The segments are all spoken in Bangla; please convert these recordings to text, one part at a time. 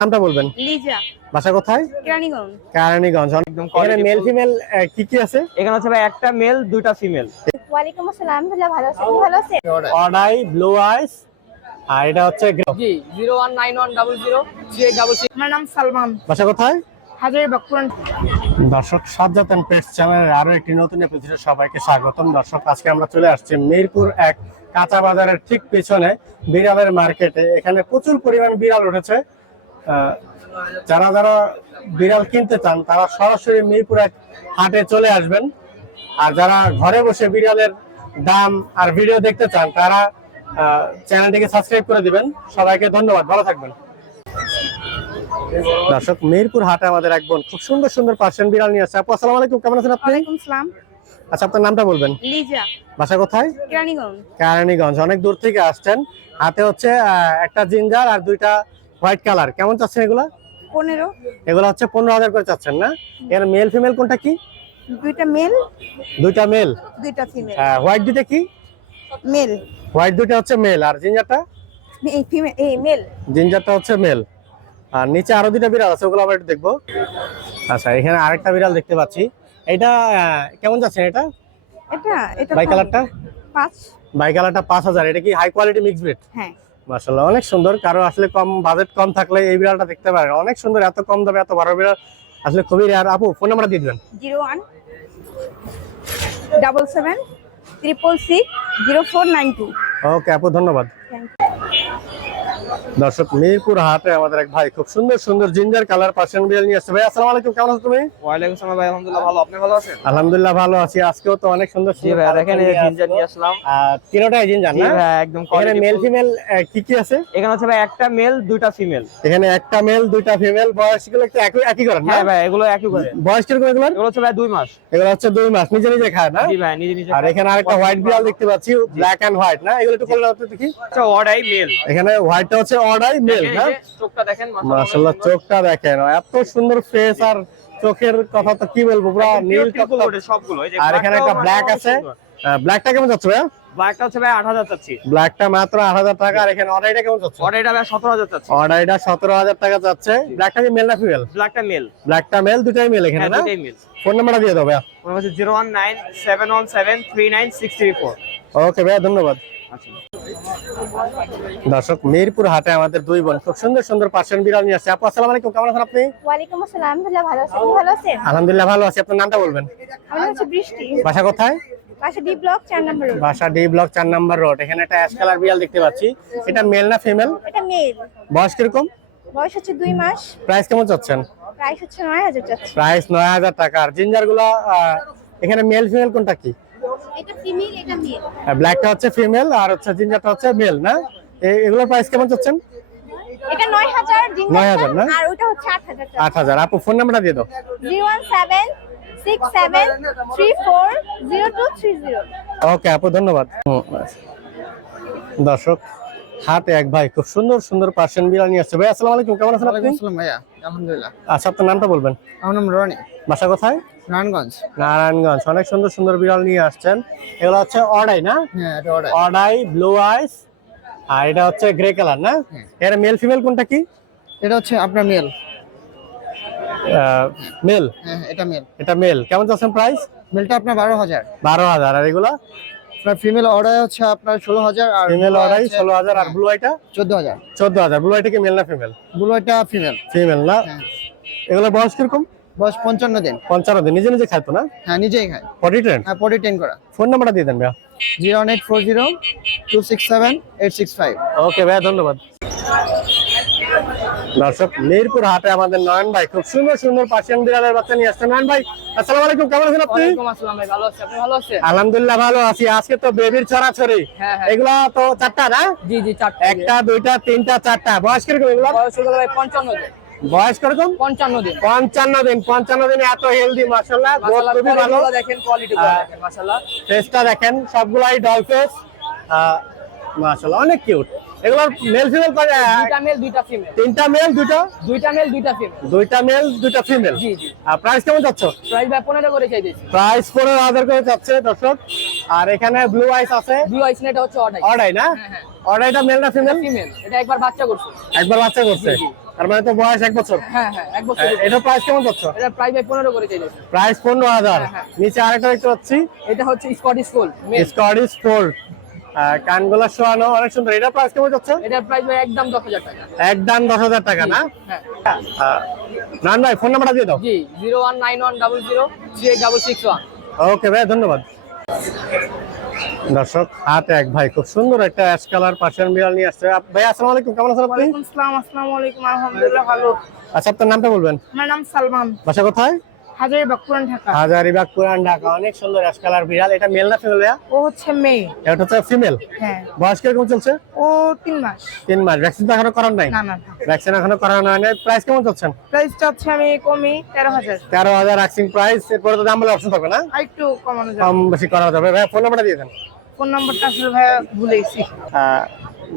নামটা বলবেন? লিজা। বাসা কোথায়? কেরানীগঞ্জ। কেরানীগঞ্জ। একদম এখানে মেল ফিমেল কি কি আছে? এখানে হচ্ছে ভাই একটা মেল দুইটা ফিমেল ওয়ালাইকুম আসসালাম ভালো ভালো আছেন ভালো আছেন? অডাই ব্লু আইস আর এটা হচ্ছে জি আমার নাম সালমান। বাসা কোথায়? দর্শক সাজ্জাতান পেটস চ্যানেলের আরও একটি নতুন এপিসোডে সবাইকে স্বাগতম। দর্শক আজকে আমরা চলে আসছি মিরপুর এক কাঁচা বাজারের ঠিক পেছনে বিড়ালের মার্কেটে এখানে প্রচুর পরিমাণ বিড়াল উঠেছে। যারা যারা বিড়াল কিনতে চান তারা সরাসরি মিরপুর এক হাটে চলে আসবেন। আর যারা ঘরে বসে বিড়ালের দাম আর ভিডিও দেখতে চান তারা চ্যানেলটিকে সাবস্ক্রাইব করে দিবেন। সবাইকে ধন্যবাদ ভালো থাকবেন। দর্শক মিরপুর হাটে আমাদের এক বোন খুব সুন্দর সুন্দর পার্সিয়ান বিড়াল নিয়ে আসছে। আপু আসসালামু আলাইকুম কেমন আছেন আপনি? আচ্ছা আপনার নামটা বলবেন? লিজা। বাসা কোথায়? কেরানীগঞ্জ। কেরানীগঞ্জ অনেক দূর থেকে আসছেন। হাতে হচ্ছে একটা জিঞ্জার আর দুইটা হোয়াইট কালার। কেমন চাচ্ছেন এগুলা? পনেরো। এগুলো হচ্ছে পনেরো হাজার করে চাচ্ছেন না? এর মেল ফিমেল কোনটা কি? দুইটা মেল দুইটা মেল। দুইটা ফিমেল। হ্যাঁ হোয়াইট দুইটা কি? মেল। হোয়াইট দুইটা হচ্ছে মেল। আর জিঞ্জারটা? এই ফিমেল এই মেল। জিঞ্জারটা হচ্ছে মেল। আর নিচে আরও দুইটা বিড়াল আছে ওগুলো আবার একটু দেখব। আচ্ছা এখানে আরেকটা বিড়াল দেখতে পাচ্ছি। এটা কেমন যাচ্ছে এটা? এটা এটা বাই কালারটা? পাঁচ। বাই কালারটা পাঁচ হাজার। এটা কি হাই কোয়ালিটি মিক্স ব্রিড হ্যাঁ। মাশাল্লাহ অনেক সুন্দর। কারও আসলে কম বাজেট কম থাকলে এই বিড়ালটা দেখতে পারেন। অনেক সুন্দর এত কম দামে এত বড় বিড়াল আসলে খুবই রেয়ার আপু ফোন নাম্বার দিয়ে দিবেন। Zero one double seven triple six zero four nine two okay আপু ধন্যবাদ। থ্যাংক দর্শক মিরপুর হাটে আমাদের এক ভাই খুব সুন্দর সুন্দর জিঞ্জার কালার পার্সিয়ান বিড়াল নিয়ে আসছে। ভাই আসসালামু আলাইকুম কেমন আছো তুমি? ওয়ালাইকুম আসসালাম ভাই আলহামদুলিল্লাহ ভালো। আপনি ভালো আছেন? আলহামদুলিল্লাহ ভালো আছি। আজকেও তো অনেক সুন্দর সুন্দর ভাই দেখেন এই জিঞ্জার নিয়ে আসলাম। আর তিনোটাই জিঞ্জার না? ভাই একদম এখানে মেল ফিমেল কি কি আছে? এখানে হচ্ছে ভাই একটা মেল দুইটা ফিমেল এখানে একটা মেল দুইটা ফিমেল বয়সগুলো একটু একই একই করেন না? হ্যাঁ ভাই এগুলো একই করে। বয়স কীরকম এগুলোর? এগুলো হচ্ছে ভাই দুই মাস। এগুলো হচ্ছে দুই মাস নিজে নিজে খায় না? জি ভাই নিজে নিজে আর এখানে আরেকটা হোয়াইট বিড়াল দেখতে পাচ্ছি ব্ল্যাক এন্ড হোয়াইট না? এগুলো একটু করলে দেখি। হচ্ছে অর্ডাই মেল এখানে হোয়াইটটা হচ্ছে অর্ডাই মেল না চোখটা দেখেন মাশাআল্লাহ চোখটা দেখেন এত সুন্দর ফেস আর চোখের কথা তো কি বলব পুরো নীল। সবগুলো আর এখানে একটা ব্ল্যাক আছে। ব্ল্যাকটা কেমন যাচ্ছে ভাইয়া? ব্ল্যাকটা হচ্ছে ভাই আট হাজার চাচ্ছি। ব্ল্যাকটা মাত্র আট হাজার টাকা আর এখানে অর্ডারটা কেমন যাচ্ছে? অর্ডারটা ভাই সতেরো হাজার চাচ্ছি। অর্ডারটা সতেরো হাজার টাকা যাচ্ছে। ব্ল্যাকটা কি মেল না ফিমেল ব্ল্যাকটা মেল ব্ল্যাকটা মেল দুটাই মেল এখানে হ্যাঁ না? দুটাই মেল ফোন নাম্বারটা দিয়ে দাও থ্রি ফোর ওকে ভাইয়া ধন্যবাদ। দর্শক মিরপুর হাটে আমাদের দুই বোন খুব সুন্দর সুন্দর পার্সিয়ান বিড়াল নিয়ে আসছে। আপু আসসালামু আলাইকুম কেমন আছেন আপনি? ওয়ালাইকুম আসসালাম ভালো ভালো আছেন আপনি ভালো আছেন? আলহামদুলিল্লাহ ভালো আছি। আপনার নামটা বলবেন? আমার নাম হচ্ছে বৃষ্টি। বাসা কোথায়? পাশে ডি ব্লক চার নম্বর রোড। বাসা ডি ব্লক চার নাম্বার রোড। এখানে একটা অ্যাশ কালার বিড়াল দেখতে পাচ্ছি। এটা মেল না ফিমেল? এটা মেল। বয়স কীরকম? বয়স হচ্ছে দুই মাস। প্রাইস কেমন চাচ্ছেন? প্রাইস হচ্ছে নয় হাজার চাচ্ছি। প্রাইস নয় হাজার টাকা আর জিঞ্জারগুলো এখানে মেল ফিমেল কোনটা কি? এটা ফিমেল এটা মেল ব্ল্যাকটা হচ্ছে ফিমেল আর হচ্ছে জিঞ্জারটা হচ্ছে মেল না? এগুলোর প্রাইস কেমন চাচ্ছেন? এটা নয় হাজার নয় হাজার না? আর ওটা হচ্ছে আট হাজার আট হাজার। আপু ফোন নাম্বারটা দিয়ে দাও। Zero one seven six seven three four zero two three zero. Okay আপু ধন্যবাদ। হুম, দর্শক হাটে এক ভাই খুব সুন্দর সুন্দর আসছে। ভাই আসসালামু আলাইকুম কেমন আছেন আপনি? ভাইয়া আলহামদুলিল্লাহ। আচ্ছা আপনার নামটা বলবেন? আমার নাম রনি। বাসা কোথায়? নারায়ণগঞ্জ। নারায়ণগঞ্জ অনেক সুন্দর সুন্দর বিড়াল নিয়ে আসছেন। এগুলো হচ্ছে অডাই না? হ্যাঁ এটা অর্ডার অডাই ব্লু আইস আর এটা হচ্ছে গ্রে কালার না? এর মেল ফিমেল কোনটা কি? এটা হচ্ছে আপনার মেল। মেল? হ্যাঁ এটা মেল। এটা মেল। কেমন যাচ্ছেন প্রাইস মেলটা আপনার বারো হাজার। বারো হাজার আর এগুলো? আপনার ফিমেল অর্ডার হচ্ছে আপনার ষোলো হাজার আর ফিমেল অডাই ষোলো হাজার আর ব্লু আইটা? চোদ্দ হাজার। চোদ্দ হাজার। ব্লু আইটা কি মেল না ফিমেল? ব্লু এটা ফিমেল। ফিমেল না? হ্যাঁ। এগুলো বয়স কীরকম? বয়স পঞ্চান্ন দিন। পঞ্চান্ন দিন। নিজে নিজে খাইতো না? হ্যাঁ নিজেই খায়। টেন হ্যাঁ পটি টেন করা। ফোন নাম্বারটা দিয়ে দেন ভাইয়া। Zero one eight four zero two six seven eight six five. Okay ভাইয়া ধন্যবাদ। দর্শক মিরপুর হাটে আমাদের নয়ন ভাই খুব সুন্দর সুন্দর পার্সিয়ান বিড়ালের বাচ্চা নিয়ে নয়ন ভাই আসসালামু আলাইকুম কেমন আছেন আপনি? ভালো আছে। আপনি ভালো আছেন? আলহামদুলিল্লাহ ভালো আছি। আজকে তো বেবির ছড়াছড়ি। হ্যাঁ, হ্যাঁ। এগুলা তো চারটা না? জি জি চারটে। একটা দুইটা তিনটা চারটা। বয়স কীরকম এগুলা বয়স গেল ভাই পঞ্চান্ন দিন। বয়স কীরকম পঞ্চান্ন দিন। পঞ্চান্ন দিন পঞ্চান্ন দিনে এত হেলদি মাসাল্লাহ খুবই ভালো। দেখেন কোয়ালিটি মাশাআল্লাহ। ফেসটা দেখেন সবগুলাই ডল ফেস মাসাল্লাহ অনেক কিউট এগুলোর মেল ফিমেল দুইটা মেল দুইটা ফিমেল তিনটা মেল দুটো দুইটা মেল দুইটা ফিমেল দুইটা মেল দুইটা ফিমেল জি, জি। আর প্রাইস কেমন যাচ্ছ? প্রাইস ভাই পনেরো করে চাই দিয়েছি প্রাইস পনেরো হাজার করে যাচ্ছে দর্শক। আর এখানে ব্লু আইস আছে। ব্লু আইস এটা হচ্ছে অর্ডার অর্ডাই না? হ্যাঁ। অর্ডাইটা মেল না ফিমেল ফিমেল এটা একবার বাচ্চা করছে। একবার বাচ্চা করছে। তার মানে তো বয়স এক বছর? হ্যাঁ হ্যাঁ এক বছর। এটা প্রাইস কেমন যাচ্ছে? এটা প্রাইস ভাই পনেরো করে চাইছে প্রাইস পনেরো হাজার। হ্যাঁ, হ্যাঁ। নিচে আরেকটা দেখতে পাচ্ছি। এটা হচ্ছে স্কটিশ ফুল স্কটিশ ফোল্ড কানগুলা শোয়ানো অনেক সুন্দর। এটা প্রাইস কেমন যাচ্ছে? এটার প্রাইস ভাই একদম দশ হাজার টাকা। একদম দশ হাজার টাকা না? হ্যাঁ। নান ভাই ফোন নাম্বারটা দিয়ে দাও। জি zero one nine one double zero three eight double six one okay ভাই ধন্যবাদ। দর্শক হাতে এক ভাই খুব সুন্দর একটা অ্যাশ কালার পার্সিয়ান বিড়াল নিয়ে আসছে। ভাই আসসালামু আলাইকুম কেমন আছেন আপনি? আসসালাম আসসালামু আলাইকুম আলহামদুলিল্লাহ ভালো। আচ্ছা আপনার নামটা বলবেন? আমার নাম সালমান। বাসা কোথায়? হাজারিবাগ পুরান ঢাকা। হাজারিবাগ পুরান ঢাকা। অনেক সুন্দর অ্যাশ কালার বিড়াল। এটা মেল না ফিমেল ও হচ্ছে মেয়ে। এটা হচ্ছে ফিমেল হ্যাঁ। বয়স কীরকম চলছে? ও তিন মাস। তিন মাস। ভ্যাকসিন তো এখনও করার নাই? না না। ভ্যাকসিন এখনও করানো হয় নাই। প্রাইস কেমন চলছেন প্রাইস হচ্ছে আমি কমি তেরো হাজার। তেরো হাজার রাক্সিং প্রাইস এরপরে তো দাম বলে অপশন থাকবে না? একটু কমানো যাবে। কম বেশি করা যাবে। ভাই ফোন নাম্বারটা দিয়ে দেন। ফোন নাম্বারটা আসলে ভাই ভুলে গেছি।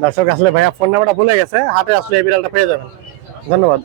দর্শক আসলে ভাইয়া ফোন নাম্বারটা ভুলে গেছে। হাতে আসলে এই বিড়ালটা পেয়ে যাবেন। ধন্যবাদ।